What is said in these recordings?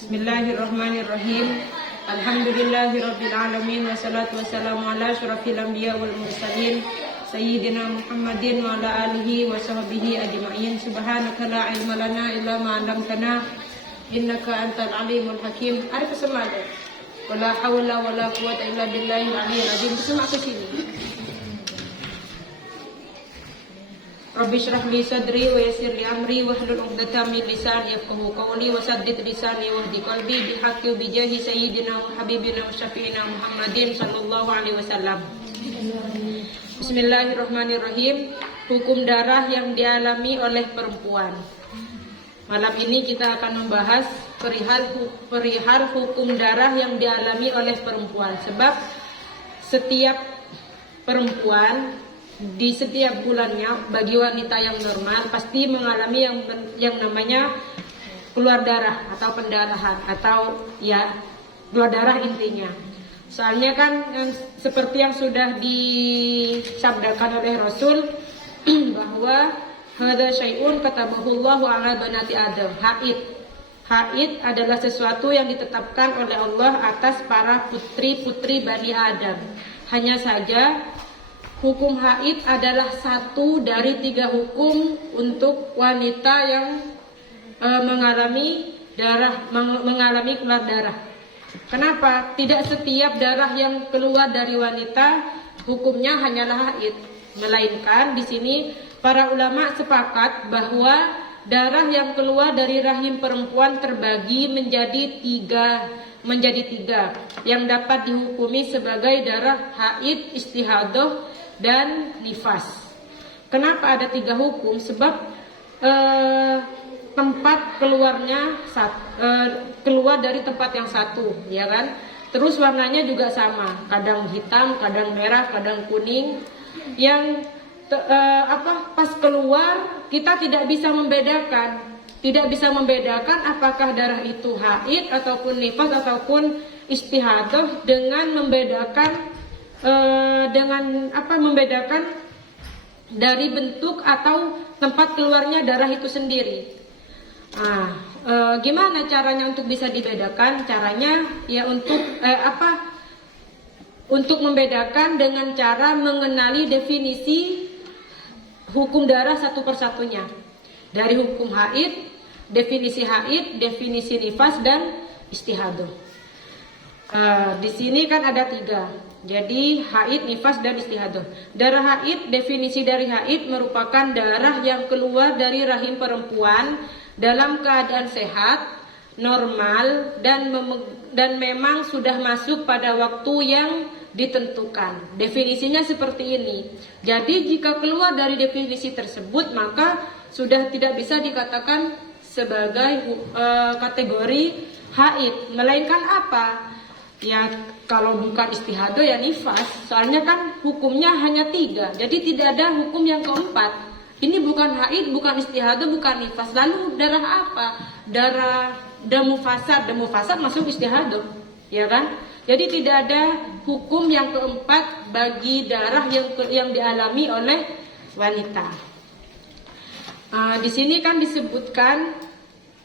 Bismillahirrahmanirrahim. Alhamdulillahirabbil alamin wassalatu wassalamu ala asyrafil anbiya wal mursalin sayyidina Muhammadin wa ala alihi wa sahbihi ajma'in. Subhanaka la ilma lana illa ma 'allamtana innaka antal alimul hakim. Ada semangat. Wala haula wala quwwata illa billahil aliyyil azim. Bersama ke sini. Rabbi shrah li sadri wa yassir li amri wahlul 'uqdatam min lisani yafqahu qawli wa saddid lisani wahdi qalbi bil haqqi bi jahi sayyidina wa habibina wa syafi'ina Muhammadin sallallahu alaihi wasallam. Bismillahirrahmanirrahim. Hukum darah yang dialami oleh perempuan. Malam ini kita akan membahas perihal hukum darah yang dialami oleh perempuan. Sebab setiap perempuan di setiap bulannya bagi wanita yang normal pasti mengalami yang namanya keluar darah atau pendarahan atau ya keluar darah intinya. Soalnya kan seperti yang sudah disabdakan oleh Rasul bahwa hadza syai'un katabahullahu ala banati Adam. Haid adalah sesuatu yang ditetapkan oleh Allah atas para putri-putri Bani Adam. Hanya saja hukum haid adalah satu dari 3 hukum untuk wanita yang mengalami keluar darah. Kenapa? Tidak setiap darah yang keluar dari wanita hukumnya hanyalah haid, melainkan di sini para ulama sepakat bahwa darah yang keluar dari rahim perempuan terbagi menjadi tiga yang dapat dihukumi sebagai darah haid, istihadah, dan nifas. Kenapa ada 3 hukum? Sebab tempat keluarnya keluar dari tempat yang satu, ya kan? Terus warnanya juga sama, kadang hitam, kadang merah, kadang kuning. Yang pas keluar kita tidak bisa membedakan apakah darah itu haid ataupun nifas ataupun istihadah dengan membedakan dari bentuk atau tempat keluarnya darah itu sendiri. Gimana caranya untuk bisa dibedakan? Caranya ya untuk membedakan dengan cara mengenali definisi hukum darah satu persatunya. Dari hukum haid, definisi nifas dan istihadah. Di sini kan ada 3. Jadi haid, nifas, dan istihadah. Darah haid, definisi dari haid merupakan darah yang keluar dari rahim perempuan dalam keadaan sehat, normal, dan memang sudah masuk pada waktu yang ditentukan. Definisinya seperti ini. Jadi jika keluar dari definisi tersebut maka sudah tidak bisa dikatakan sebagai kategori haid, melainkan apa? Ya kalau bukan istihadah ya nifas. Soalnya kan hukumnya hanya 3. Jadi tidak ada hukum yang keempat. Ini bukan haid, bukan istihadah, bukan nifas. Lalu darah apa? Darah damu fasad masuk istihadah, ya kan? Jadi tidak ada hukum yang keempat bagi darah yang dialami oleh wanita. Di sini kan disebutkan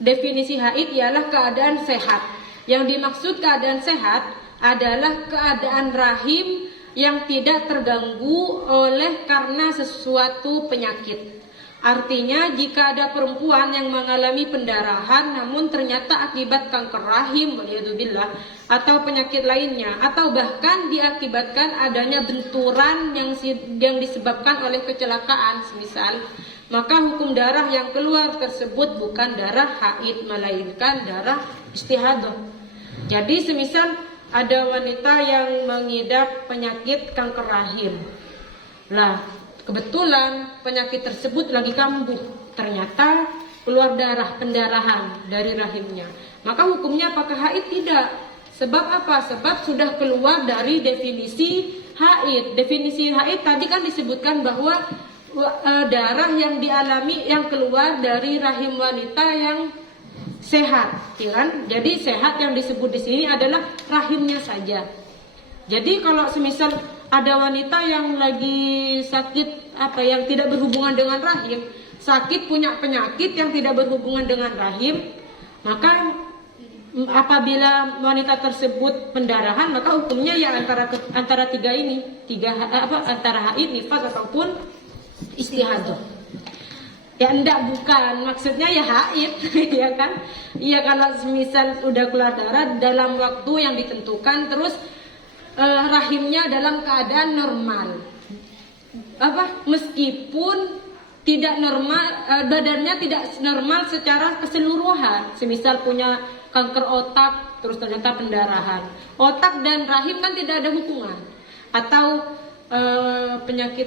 definisi haid ialah keadaan sehat. Yang dimaksud keadaan sehat adalah keadaan rahim yang tidak terganggu oleh karena sesuatu penyakit. Artinya jika ada perempuan yang mengalami pendarahan namun ternyata akibat kanker rahim, waliyadzubillah, atau penyakit lainnya, atau bahkan diakibatkan adanya benturan yang disebabkan oleh kecelakaan semisal, maka hukum darah yang keluar tersebut bukan darah haid melainkan darah istihadah. Jadi semisal ada wanita yang mengidap penyakit kanker rahim. Nah, kebetulan penyakit tersebut lagi kambuh, ternyata keluar darah, pendarahan dari rahimnya. Maka hukumnya apakah haid? Tidak. Sebab apa? Sebab sudah keluar dari definisi haid. Definisi haid tadi kan disebutkan bahwa darah yang dialami yang keluar dari rahim wanita yang sehat, ya kan? Jadi sehat yang disebut di sini adalah rahimnya saja. Jadi kalau semisal ada wanita yang lagi sakit yang tidak berhubungan dengan rahim, punya penyakit yang tidak berhubungan dengan rahim, maka apabila wanita tersebut pendarahan, maka hukumnya ya antara tiga ini, antara haid, nifas ataupun istihadah. Ya enggak, bukan maksudnya ya haid ya kan. Iya, kalau misal udah keluar darah dalam waktu yang ditentukan, terus rahimnya dalam keadaan normal, meskipun tidak normal, badannya tidak normal secara keseluruhan, semisal punya kanker otak terus ternyata pendarahan. Otak dan rahim kan tidak ada hubungan. Atau penyakit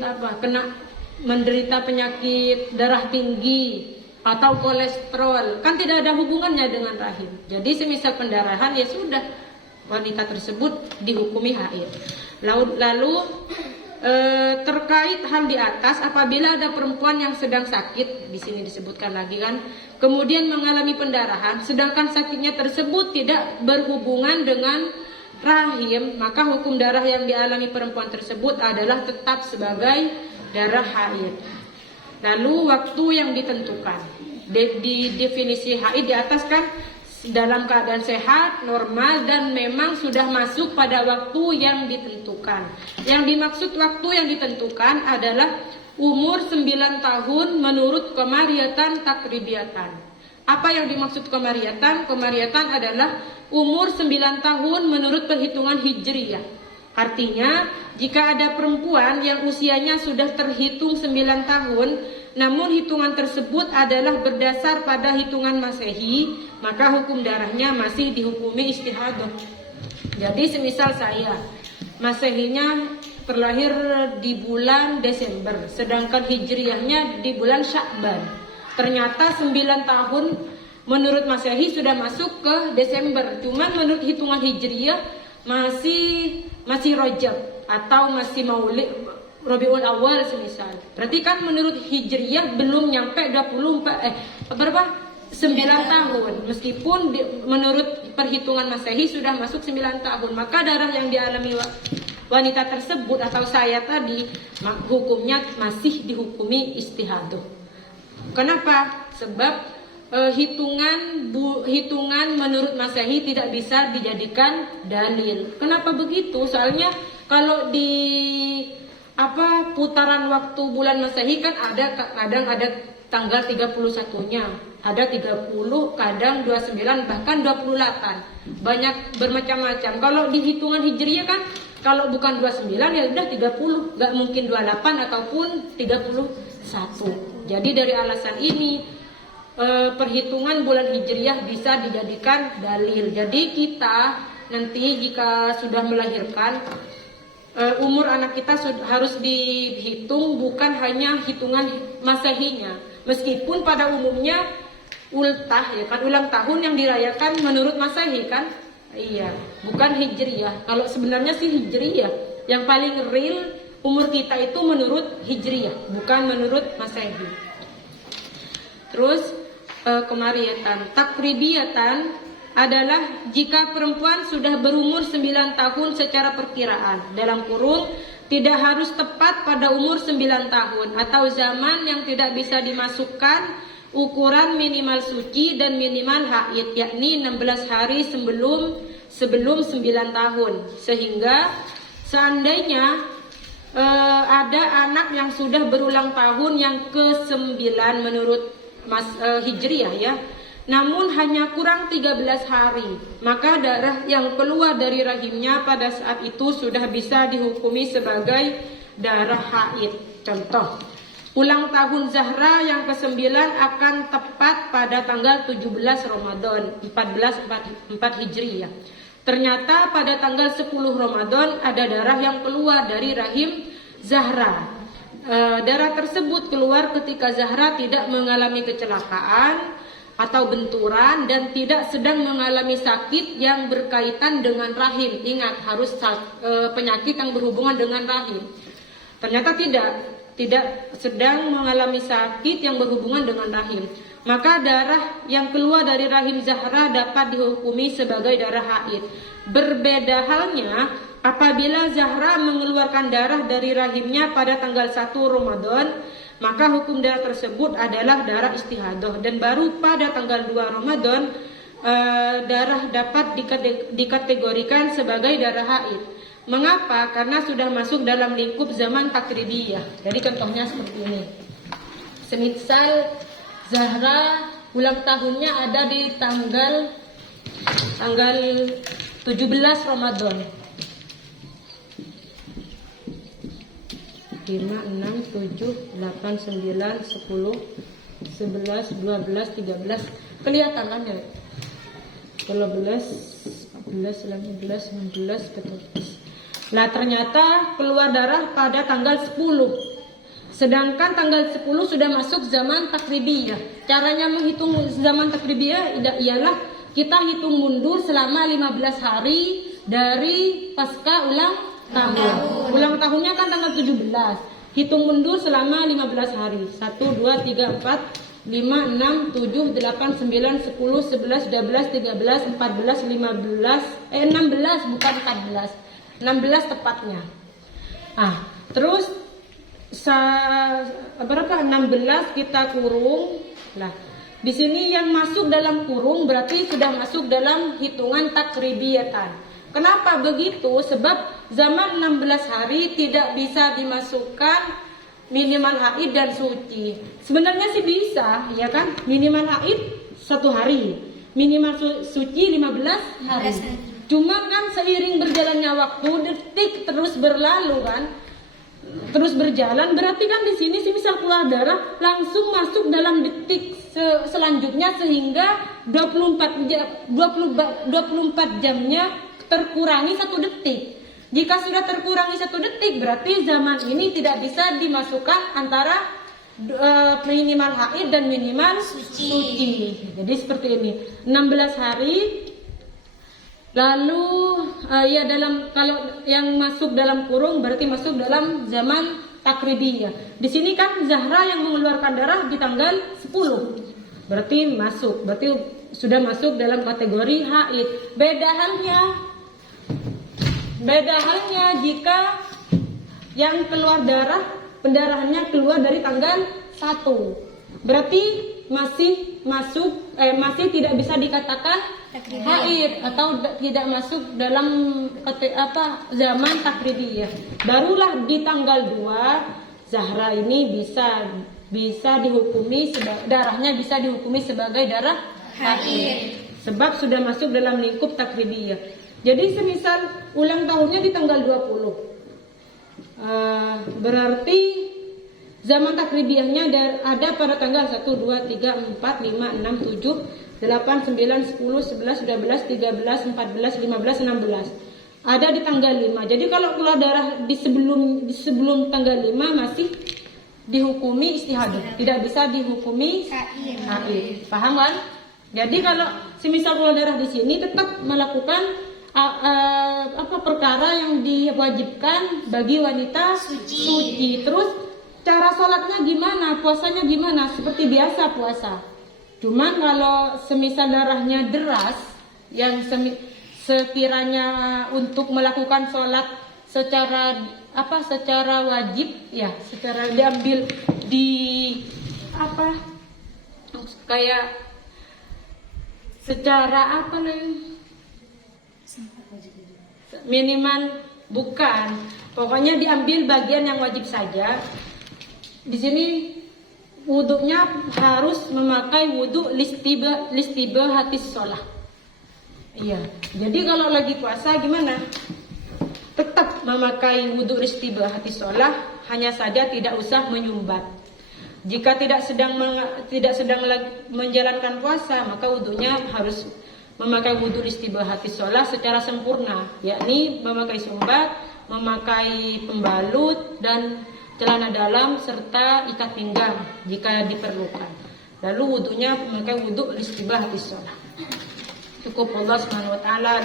menderita penyakit darah tinggi atau kolesterol, kan tidak ada hubungannya dengan rahim. Jadi semisal pendarahan, ya sudah, wanita tersebut dihukumi haid. Lalu terkait hal di atas, apabila ada perempuan yang sedang sakit, di sini disebutkan lagi kan, kemudian mengalami pendarahan, sedangkan sakitnya tersebut tidak berhubungan dengan rahim, maka hukum darah yang dialami perempuan tersebut adalah tetap sebagai darah haid. Lalu waktu yang ditentukan, di definisi haid di atas kan dalam keadaan sehat, normal, dan memang sudah masuk pada waktu yang ditentukan. Yang dimaksud waktu yang ditentukan adalah umur 9 tahun menurut Qamariatan Takribiyatan. Apa yang dimaksud Qamariatan? Qamariatan adalah umur 9 tahun menurut perhitungan Hijriyah. Artinya, jika ada perempuan yang usianya sudah terhitung 9 tahun, namun hitungan tersebut adalah berdasar pada hitungan Masehi, maka hukum darahnya masih dihukumi istihadah. Jadi semisal saya, Masehinya terlahir di bulan Desember, sedangkan Hijriyahnya di bulan Sya'ban. Ternyata 9 tahun menurut Masehi sudah masuk ke Desember, cuman menurut hitungan Hijriyah masih Rajab atau masih Maulid, Rabiul Awal semisal. Berarti kan menurut Hijriyah belum nyampe 9 tahun. Meskipun menurut perhitungan Masehi sudah masuk 9 tahun. Maka darah yang dialami wanita tersebut atau saya tadi, hukumnya masih dihukumi istihadah. Kenapa? Sebab hitungan menurut Masehi tidak bisa dijadikan dalil. Kenapa begitu? Soalnya kalau di putaran waktu bulan Masehi kan kadang ada tanggal 31-nya, ada 30, kadang 29, bahkan 28. Banyak bermacam-macam. Kalau di hitungan Hijriyah kan kalau bukan 29 ya udah 30, nggak mungkin 28 ataupun 31. Jadi dari alasan ini perhitungan bulan Hijriyah bisa dijadikan dalil. Jadi kita nanti jika sudah melahirkan, umur anak kita harus dihitung bukan hanya hitungan Masehinya. Meskipun pada umumnya ultah ya kan, ulang tahun yang dirayakan menurut Masehi kan? Iya, bukan Hijriyah. Kalau sebenarnya sih Hijriyah yang paling real umur kita itu menurut Hijriyah, bukan menurut Masehi. Terus Qamariatan Takribiyatan adalah jika perempuan sudah berumur 9 tahun secara perkiraan, dalam kurung tidak harus tepat pada umur 9 tahun atau zaman yang tidak bisa dimasukkan ukuran minimal suci dan minimal haid, yakni 16 hari sebelum 9 tahun. Sehingga seandainya ada anak yang sudah berulang tahun yang ke-9 menurut Hijriyah ya, namun hanya kurang 13 hari, maka darah yang keluar dari rahimnya pada saat itu sudah bisa dihukumi sebagai darah haid. Contoh, ulang tahun Zahra yang ke-9 akan tepat pada tanggal 17 Ramadan 1444 Hijriyah. Ternyata pada tanggal 10 Ramadan ada darah yang keluar dari rahim Zahra. Darah tersebut keluar ketika Zahra tidak mengalami kecelakaan atau benturan dan tidak sedang mengalami sakit yang berkaitan dengan rahim. Ingat, harus penyakit yang berhubungan dengan rahim. Ternyata tidak sedang mengalami sakit yang berhubungan dengan rahim. Maka darah yang keluar dari rahim Zahra dapat dihukumi sebagai darah haid. Berbeda halnya apabila Zahra mengeluarkan darah dari rahimnya pada tanggal 1 Ramadan, maka hukum darah tersebut adalah darah istihadah. Dan baru pada tanggal 2 Ramadan darah dapat dikategorikan sebagai darah haid. Mengapa? Karena sudah masuk dalam lingkup zaman takribiyah. Jadi contohnya seperti ini. Semisal Zahra ulang tahunnya ada di tanggal 17 Ramadan. 5, 6, 7, 8, 9, 10, 11, 12, 13. Kelihatan kan ya? 12, 14, 15, 16, 17. Nah ternyata keluar darah pada tanggal 10. Sedangkan tanggal 10 sudah masuk zaman takribiyah. Caranya menghitung zaman takribiyah ialah kita hitung mundur selama 15 hari dari pasca ulang tahun. Ulang tahunnya kan tanggal 17. Hitung mundur selama 15 hari. 1, 2, 3, 4, 5, 6, 7, 8, 9, 10, 11, 12, 13, 14, 15, 16 bukan 14. 16 tepatnya. Terus berapa? 16 kita kurung. Lah, di sini yang masuk dalam kurung berarti sudah masuk dalam hitungan takribiyatan. Kenapa begitu? Sebab zaman 16 hari tidak bisa dimasukkan minimal haid dan suci. Sebenarnya sih bisa, ya kan? Minimal haid 1 hari, minimal suci 15 hari. Cuma kan seiring berjalannya waktu, detik terus berlalu kan, terus berjalan. Berarti kan di sini sih misal keluar darah langsung masuk dalam detik selanjutnya sehingga 24 jamnya terkurangi 1 detik. Jika sudah terkurangi 1 detik, berarti zaman ini tidak bisa dimasukkan antara minimal haid dan minimal suci. Jadi seperti ini, 16 hari. Lalu kalau yang masuk dalam kurung berarti masuk dalam zaman takribiyah. Di sini kan Zahra yang mengeluarkan darah di tanggal 10. Berarti sudah masuk dalam kategori haid. Beda halnya jika yang keluar darah, pendarahannya keluar dari tanggal 1. Berarti masih tidak bisa dikatakan haid atau tidak masuk dalam zaman takribiyah. Barulah di tanggal 2 Zahra ini bisa dihukumi darahnya bisa dihukumi sebagai darah haid. Sebab sudah masuk dalam lingkup takribiyah. Jadi semisal ulang tahunnya di tanggal 20, berarti zaman takribiyahnya ada pada tanggal 1, 2, 3, 4, 5, 6, 7, 8, 9, 10, 11, 12, 13, 14, 15, 16. Ada di tanggal 5. Jadi kalau keluar darah di sebelum tanggal 5 masih dihukumi istihadah, tidak bisa dihukumi haid. Paham kan? Jadi kalau semisal keluar darah di sini tetap melakukan perkara yang diwajibkan bagi wanita suci. Terus cara sholatnya gimana, puasanya gimana? Seperti biasa puasa. Cuman kalau semisal darahnya deras, yang sekiranya untuk melakukan sholat secara wajib, ya, secara diambil kayak secara minimal bukan, pokoknya diambil bagian yang wajib saja. Di sini wudhunya harus memakai wudhu listiba hatis sholah. Iya, jadi kalau lagi puasa gimana? Tetap memakai wudhu listiba hatis sholah, hanya saja tidak usah menyumbat. Jika tidak sedang menjalankan puasa, maka wudhunya harus memakai wudhu istibahati sholat secara sempurna, yakni memakai sumbat, memakai pembalut dan celana dalam serta ikat pinggang jika diperlukan. Lalu wudhunya memakai wudhu istibahati sholat. Cukup. Allah Subhanahu wa taala.